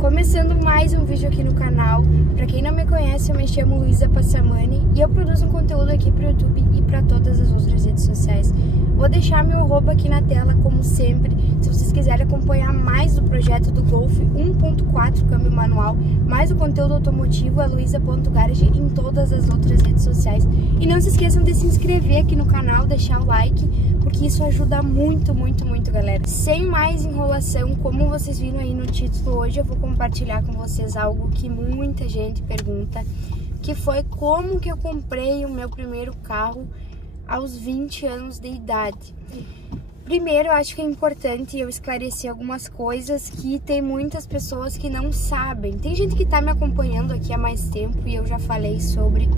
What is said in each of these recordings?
Começando mais um vídeo aqui no canal. Pra quem não me conhece, eu me chamo Luísa Passamani e eu produzo um conteúdo aqui pro YouTube e pra todas as outras redes sociais. Vou deixar meu arroba aqui na tela, como sempre, se vocês quiserem acompanhar mais do projeto do Golf 1.4 câmbio manual, mais o conteúdo automotivo, é luisa.garage em todas as outras redes sociais. E não se esqueçam de se inscrever aqui no canal, deixar o like, porque isso ajuda muito, muito, muito, galera. Sem mais enrolação, como vocês viram aí no título, hoje eu vou compartilhar com vocês algo que muita gente pergunta, que foi como que eu comprei o meu primeiro carro aos 20 anos de idade. Primeiro, eu acho que é importante eu esclarecer algumas coisas que tem muitas pessoas que não sabem. Tem gente que tá me acompanhando aqui há mais tempo e eu já falei sobre.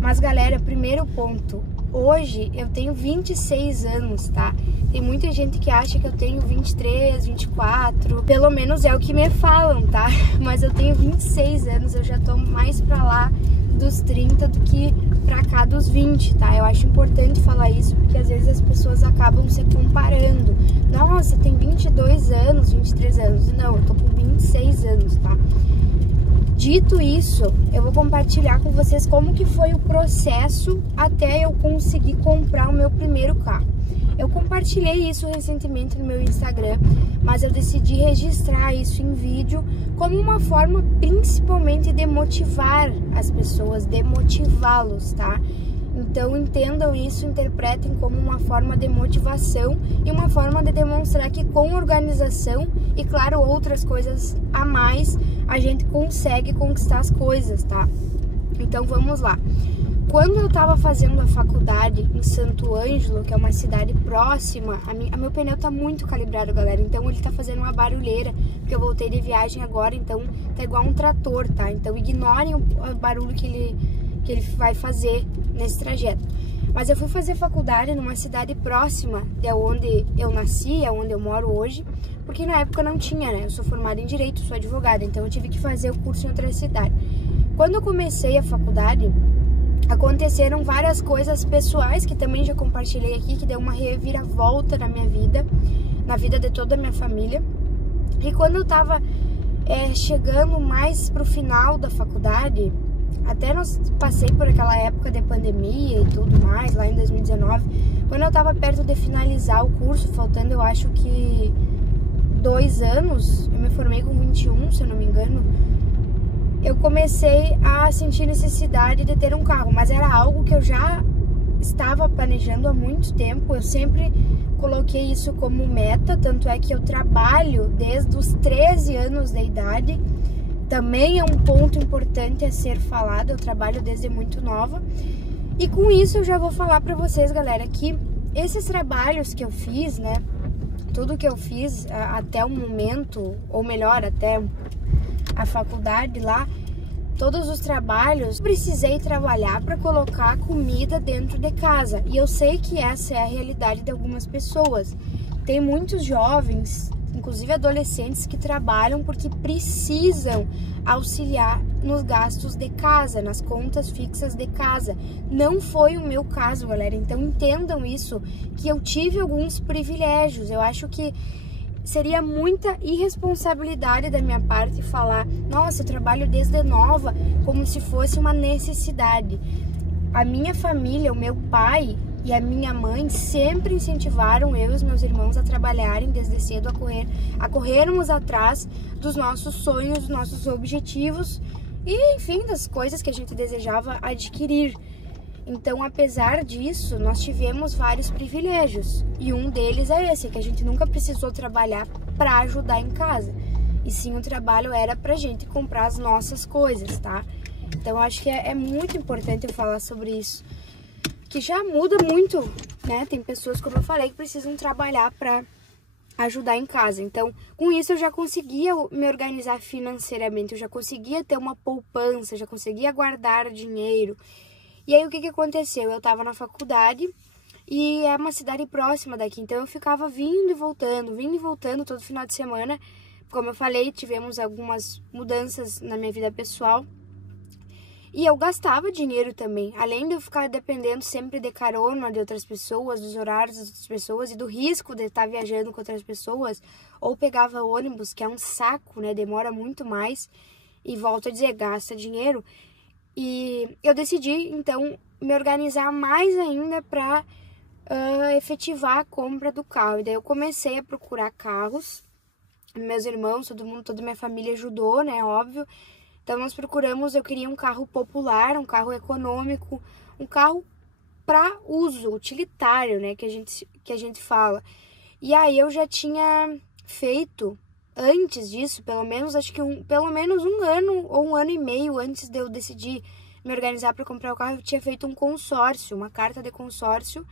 Mas, galera, primeiro ponto. Hoje eu tenho 26 anos, tá? Tem muita gente que acha que eu tenho 23, 24. Pelo menos é o que me falam, tá? Mas eu tenho 26 anos, eu já tô mais pra lá dos 30 do que pra cá dos 20, tá? Eu acho importante falar isso, porque às vezes as pessoas acabam se comparando. Nossa, tem 22 anos, 23 anos. Não, eu tô com 26 anos, tá? Dito isso, eu vou compartilhar com vocês como que foi o processo até eu conseguir comprar o meu primeiro carro. Eu compartilhei isso recentemente no meu Instagram, mas eu decidi registrar isso em vídeo como uma forma principalmente de motivar as pessoas, de motivá-los, tá? Então entendam isso, interpretem como uma forma de motivação e uma forma de demonstrar que com organização e, claro, outras coisas a mais, a gente consegue conquistar as coisas, tá? Então vamos lá. Quando eu tava fazendo a faculdade em Santo Ângelo, que é uma cidade próxima, a meu pneu tá muito calibrado, galera, então ele tá fazendo uma barulheira, porque eu voltei de viagem agora, então tá igual um trator, tá? Então ignorem o barulho que ele vai fazer nesse trajeto. Mas eu fui fazer faculdade numa cidade próxima de onde eu nasci, é onde eu moro hoje, porque na época não tinha, né? Eu sou formada em Direito, sou advogada, então eu tive que fazer o curso em outra cidade. Quando eu comecei a faculdade, aconteceram várias coisas pessoais que também já compartilhei aqui, que deu uma reviravolta na minha vida, na vida de toda a minha família. E quando eu tava chegando mais pro final da faculdade, até nós passei por aquela época de pandemia e tudo mais, lá em 2019, quando eu tava perto de finalizar o curso, faltando eu acho que 2 anos, eu me formei com 21, se eu não me engano, eu comecei a sentir necessidade de ter um carro, mas era algo que eu já estava planejando há muito tempo. Eu sempre coloquei isso como meta, tanto é que eu trabalho desde os 13 anos de idade. Também é um ponto importante a ser falado, eu trabalho desde muito nova. E com isso eu já vou falar pra vocês, galera, que esses trabalhos que eu fiz, né, tudo que eu fiz até o momento, ou melhor, até a faculdade lá, todos os trabalhos, precisei trabalhar para colocar comida dentro de casa. E eu sei que essa é a realidade de algumas pessoas. Tem muitos jovens, inclusive adolescentes, que trabalham porque precisam auxiliar nos gastos de casa, nas contas fixas de casa. Não foi o meu caso, galera. Então entendam isso, que eu tive alguns privilégios. Eu acho que seria muita irresponsabilidade da minha parte falar, nossa, eu trabalho desde nova, como se fosse uma necessidade. A minha família, o meu pai e a minha mãe sempre incentivaram eu e os meus irmãos a trabalharem desde cedo, a corrermos atrás dos nossos sonhos, dos nossos objetivos e, enfim, das coisas que a gente desejava adquirir. Então, apesar disso, nós tivemos vários privilégios. E um deles é esse, que a gente nunca precisou trabalhar para ajudar em casa. E sim, o trabalho era pra gente comprar as nossas coisas, tá? Então, eu acho que é muito importante eu falar sobre isso. Que já muda muito, né? Tem pessoas, como eu falei, que precisam trabalhar para ajudar em casa. Então, com isso eu já conseguia me organizar financeiramente, eu já conseguia ter uma poupança, já conseguia guardar dinheiro. E aí o que aconteceu? Eu tava na faculdade e é uma cidade próxima daqui, então eu ficava vindo e voltando todo final de semana. Como eu falei, tivemos algumas mudanças na minha vida pessoal. E eu gastava dinheiro também, além de eu ficar dependendo sempre de carona de outras pessoas, dos horários das outras pessoas e do risco de estar viajando com outras pessoas, ou pegava ônibus, que é um saco, né, demora muito mais, e volto a dizer, gasta dinheiro. E eu decidi, então, me organizar mais ainda para efetivar a compra do carro. E daí eu comecei a procurar carros, meus irmãos, todo mundo, toda minha família ajudou, né, óbvio. Então nós procuramos, eu queria um carro popular, um carro econômico, um carro para uso, utilitário, né, que a gente fala. E aí eu já tinha feito, antes disso, pelo menos, acho que pelo menos um ano ou um ano e meio antes de eu decidir me organizar para comprar o carro, eu tinha feito um consórcio, uma carta de consórcio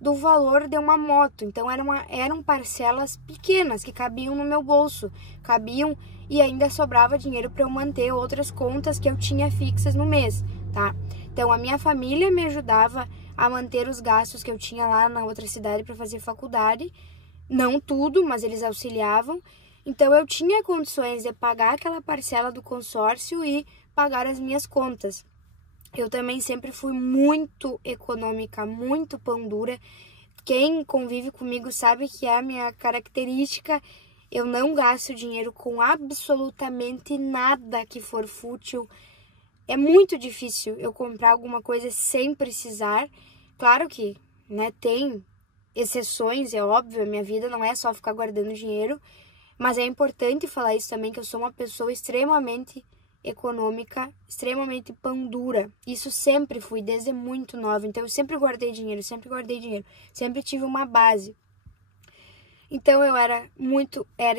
do valor de uma moto. Então eram parcelas pequenas que cabiam no meu bolso, cabiam e ainda sobrava dinheiro para eu manter outras contas que eu tinha fixas no mês, tá? Então a minha família me ajudava a manter os gastos que eu tinha lá na outra cidade para fazer faculdade, não tudo, mas eles auxiliavam. Então eu tinha condições de pagar aquela parcela do consórcio e pagar as minhas contas. Eu também sempre fui muito econômica, muito pão dura. Quem convive comigo sabe que é a minha característica. Eu não gasto dinheiro com absolutamente nada que for fútil. É muito difícil eu comprar alguma coisa sem precisar. Claro que, né, tem exceções, é óbvio, a minha vida não é só ficar guardando dinheiro. Mas é importante falar isso também, que eu sou uma pessoa extremamente econômica, extremamente pão dura. Isso sempre fui, desde muito nova. Então eu sempre guardei dinheiro, sempre tive uma base. Então eu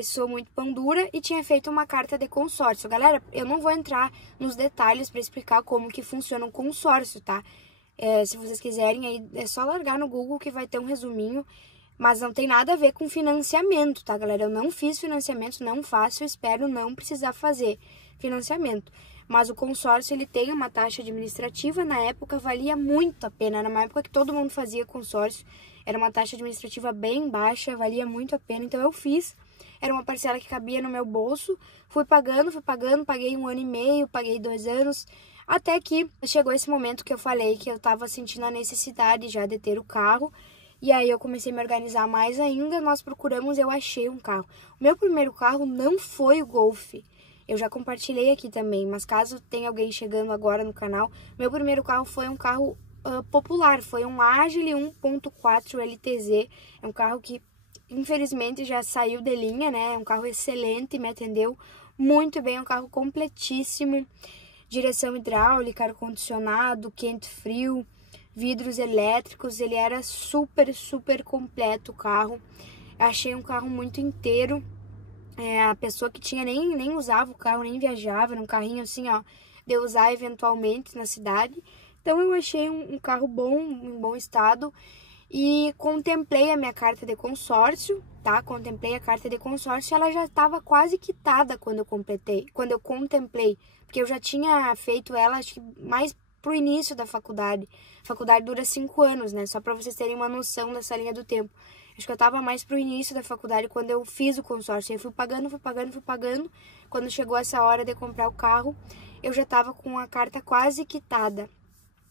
sou muito pão dura e tinha feito uma carta de consórcio. Galera, eu não vou entrar nos detalhes para explicar como que funciona um consórcio, tá? Se vocês quiserem, aí é só largar no Google que vai ter um resuminho. Mas não tem nada a ver com financiamento, tá, galera? Eu não fiz financiamento, não faço, eu espero não precisar fazer financiamento. Mas o consórcio, ele tem uma taxa administrativa, na época valia muito a pena, era uma época que todo mundo fazia consórcio, era uma taxa administrativa bem baixa, valia muito a pena, então eu fiz. Era uma parcela que cabia no meu bolso, fui pagando, paguei 1 ano e meio, paguei 2 anos, até que chegou esse momento que eu falei que eu tava sentindo a necessidade já de ter o carro. E aí eu comecei a me organizar mais ainda, nós procuramos, eu achei um carro. O meu primeiro carro não foi o Golf, eu já compartilhei aqui também, mas caso tenha alguém chegando agora no canal, meu primeiro carro foi um carro popular, foi um Agile 1.4 LTZ, é um carro que infelizmente já saiu de linha, né, é um carro excelente, me atendeu muito bem, é um carro completíssimo, direção hidráulica, ar-condicionado, quente-frio, vidros elétricos, ele era super, super completo o carro. Achei um carro muito inteiro. A pessoa que tinha nem usava o carro, nem viajava, era um carrinho assim, ó, de usar eventualmente na cidade. Então eu achei um carro bom, em bom estado. E contemplei a minha carta de consórcio, tá? Contemplei a carta de consórcio, ela já estava quase quitada quando eu contemplei, porque eu já tinha feito ela, acho que mais pro início da faculdade. A faculdade dura 5 anos, né? Só para vocês terem uma noção dessa linha do tempo. Acho que eu tava mais pro início da faculdade quando eu fiz o consórcio. Eu fui pagando. Quando chegou essa hora de comprar o carro, eu já tava com a carta quase quitada.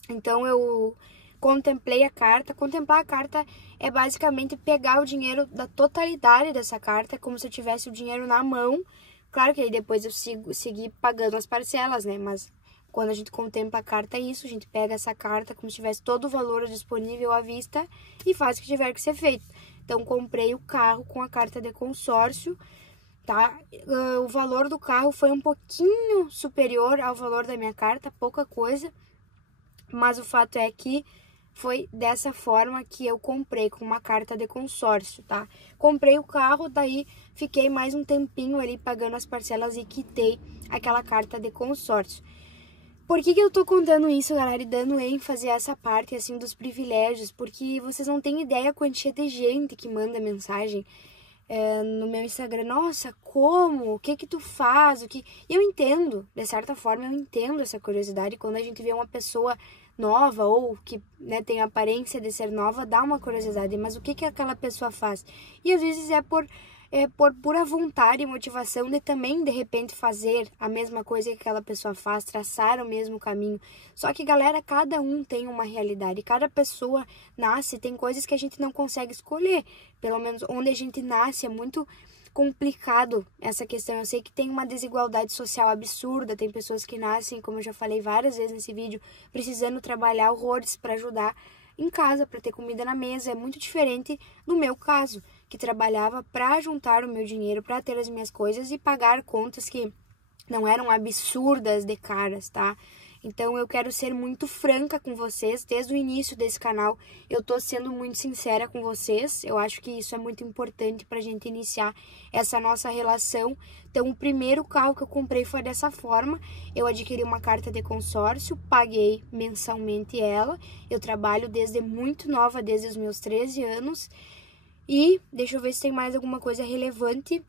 Então eu contemplei a carta. Contemplar a carta é basicamente pegar o dinheiro da totalidade dessa carta, como se eu tivesse o dinheiro na mão. Claro que aí depois eu segui pagando as parcelas, né? Mas quando a gente contempla a carta é isso, a gente pega essa carta como se tivesse todo o valor disponível à vista e faz o que tiver que ser feito. Então, comprei o carro com a carta de consórcio, tá? O valor do carro foi um pouquinho superior ao valor da minha carta, pouca coisa, mas o fato é que foi dessa forma que eu comprei, com uma carta de consórcio, tá? Comprei o carro, daí fiquei mais um tempinho ali pagando as parcelas e quitei aquela carta de consórcio. Por que eu tô contando isso, galera, e dando ênfase a essa parte, assim, dos privilégios? Porque vocês não têm ideia a quantia de gente que manda mensagem no meu Instagram. Nossa, como? O que tu faz? E eu entendo, de certa forma, eu entendo essa curiosidade. Quando a gente vê uma pessoa nova ou que, né, tem a aparência de ser nova, dá uma curiosidade. Mas o que aquela pessoa faz? E às vezes é por por pura vontade e motivação de também, de repente, fazer a mesma coisa que aquela pessoa faz, traçar o mesmo caminho. Só que, galera, cada um tem uma realidade, cada pessoa nasce, tem coisas que a gente não consegue escolher. Pelo menos onde a gente nasce é muito complicado essa questão. Eu sei que tem uma desigualdade social absurda, tem pessoas que nascem, como eu já falei várias vezes nesse vídeo, precisando trabalhar horrores para ajudar em casa, para ter comida na mesa. É muito diferente do meu caso, que trabalhava para juntar o meu dinheiro, para ter as minhas coisas e pagar contas que não eram absurdas de caras, tá? Então eu quero ser muito franca com vocês, desde o início desse canal eu tô sendo muito sincera com vocês. Eu acho que isso é muito importante pra gente iniciar essa nossa relação. Então o primeiro carro que eu comprei foi dessa forma. Eu adquiri uma carta de consórcio, paguei mensalmente ela. Eu trabalho desde muito nova, desde os meus 13 anos. E deixa eu ver se tem mais alguma coisa relevante.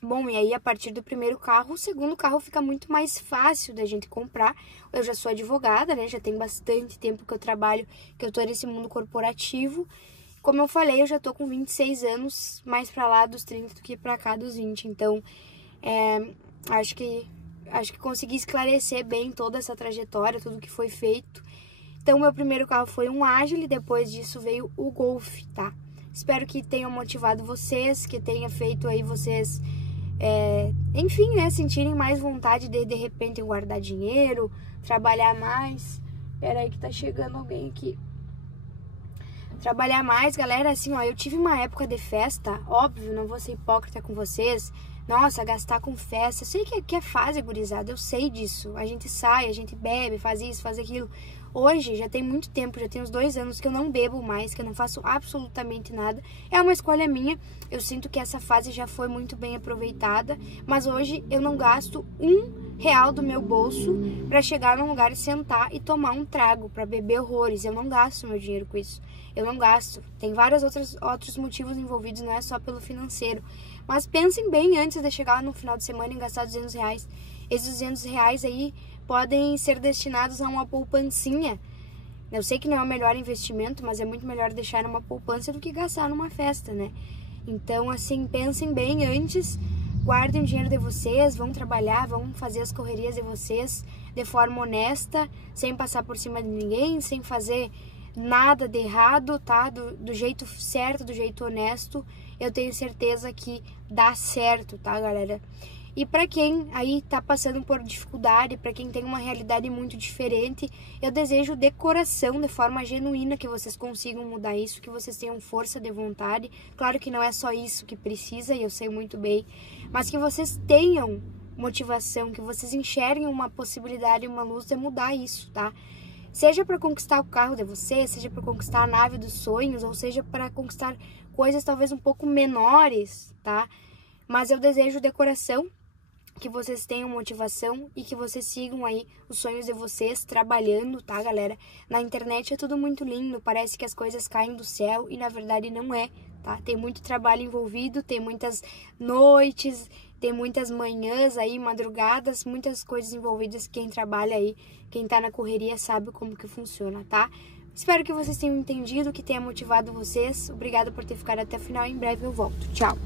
Bom, e aí a partir do primeiro carro, o segundo carro fica muito mais fácil da gente comprar. Eu já sou advogada, né? Já tem bastante tempo que eu trabalho, que eu tô nesse mundo corporativo. Como eu falei, eu já tô com 26 anos, mais pra lá dos 30 do que pra cá dos 20. Então, acho que consegui esclarecer bem toda essa trajetória, tudo que foi feito. Então, meu primeiro carro foi um Agile, depois disso veio o Golf, tá? Espero que tenha motivado vocês, que tenha feito aí vocês... enfim, né, sentirem mais vontade de repente guardar dinheiro, trabalhar mais. Pera aí que tá chegando alguém aqui. Trabalhar mais, galera, assim, ó, eu tive uma época de festa, óbvio, não vou ser hipócrita com vocês. Nossa, gastar com festa, eu sei que é fase, gurizada, eu sei disso. A gente sai, a gente bebe, faz isso, faz aquilo. Hoje, já tem muito tempo, já tem uns 2 anos que eu não bebo mais, que eu não faço absolutamente nada. É uma escolha minha, eu sinto que essa fase já foi muito bem aproveitada. Mas hoje eu não gasto R$1 do meu bolso pra chegar num lugar e sentar e tomar um trago, pra beber horrores. Eu não gasto meu dinheiro com isso. Eu não gasto. Tem vários outros motivos envolvidos, não é só pelo financeiro. Mas pensem bem antes de chegar no final de semana e gastar R$200. Esses R$200 aí podem ser destinados a uma poupancinha. Eu sei que não é o melhor investimento, mas é muito melhor deixar numa poupança do que gastar numa festa, né? Então, assim, pensem bem antes, guardem o dinheiro de vocês, vão trabalhar, vão fazer as correrias de vocês de forma honesta, sem passar por cima de ninguém, sem fazer nada de errado, tá? Do jeito certo, do jeito honesto. Eu tenho certeza que dá certo, tá, galera? E para quem aí tá passando por dificuldade, para quem tem uma realidade muito diferente, eu desejo de coração, de forma genuína, que vocês consigam mudar isso, que vocês tenham força de vontade. Claro que não é só isso que precisa, e eu sei muito bem, mas que vocês tenham motivação, que vocês enxerguem uma possibilidade, uma luz de mudar isso, tá? Seja para conquistar o carro de vocês, seja para conquistar a nave dos sonhos, ou seja para conquistar coisas talvez um pouco menores, tá? Mas eu desejo de coração que vocês tenham motivação e que vocês sigam aí os sonhos de vocês trabalhando, tá, galera? Na internet é tudo muito lindo, parece que as coisas caem do céu e na verdade não é, tá? Tem muito trabalho envolvido, tem muitas noites, tem muitas manhãs aí, madrugadas, muitas coisas envolvidas. Quem trabalha aí, quem tá na correria sabe como que funciona, tá? Espero que vocês tenham entendido, que tenha motivado vocês. Obrigada por ter ficado até o final. Em breve eu volto. Tchau!